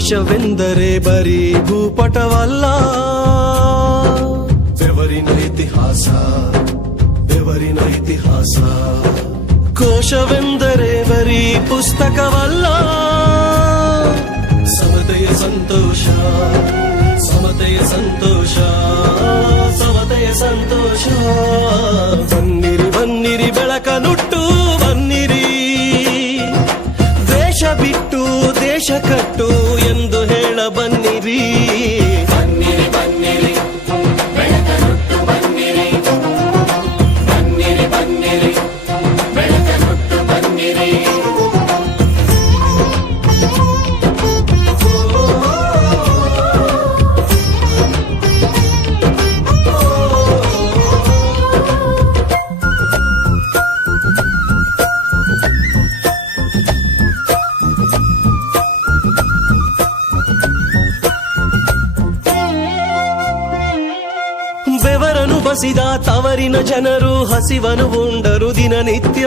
ದೇಶವೆಂದರೆ ಬರೀ ಭೂಪಟವಲ್ಲ, ಬೆವರಿನ ಇತಿಹಾಸ, ಬೆವರಿನ ಇತಿಹಾಸ. ಕೋಶವೆಂದರೆ ಬರೀ ಪುಸ್ತಕವಲ್ಲ, ಸಮತೆಯ ಸಂತೋಷ, ಸಮತೆಯ ಸಂತೋಷ, ಸಮತೆಯ ಸಂತೋಷ. ಬನ್ನಿರಿ ಬನ್ನಿರಿ ಬೆಳಕ ನುಟ್ಟು ಬನ್ನಿರಿ, ದೇಶ ಬಿಟ್ಟು ದೇಶ ಕಟ್ಟು ಎಂದು ಹೇಳ ಬನ್ನಿರಿ. ಬನ್ನಿರಿ ಬನ್ನಿರಿ ಬೆಳಕ ನುಟ್ಟು ಬನ್ನಿರಿ, ಬನ್ನಿರಿ ಬನ್ನಿರಿ ಬೆಳಕ ನುಟ್ಟು ಬನ್ನಿರಿ. ಬೆವರನು ಬಸಿದ ತವರಿನ ಜನರು ಹಸಿವನು ಉಂಡರು ದಿನನಿತ್ಯ.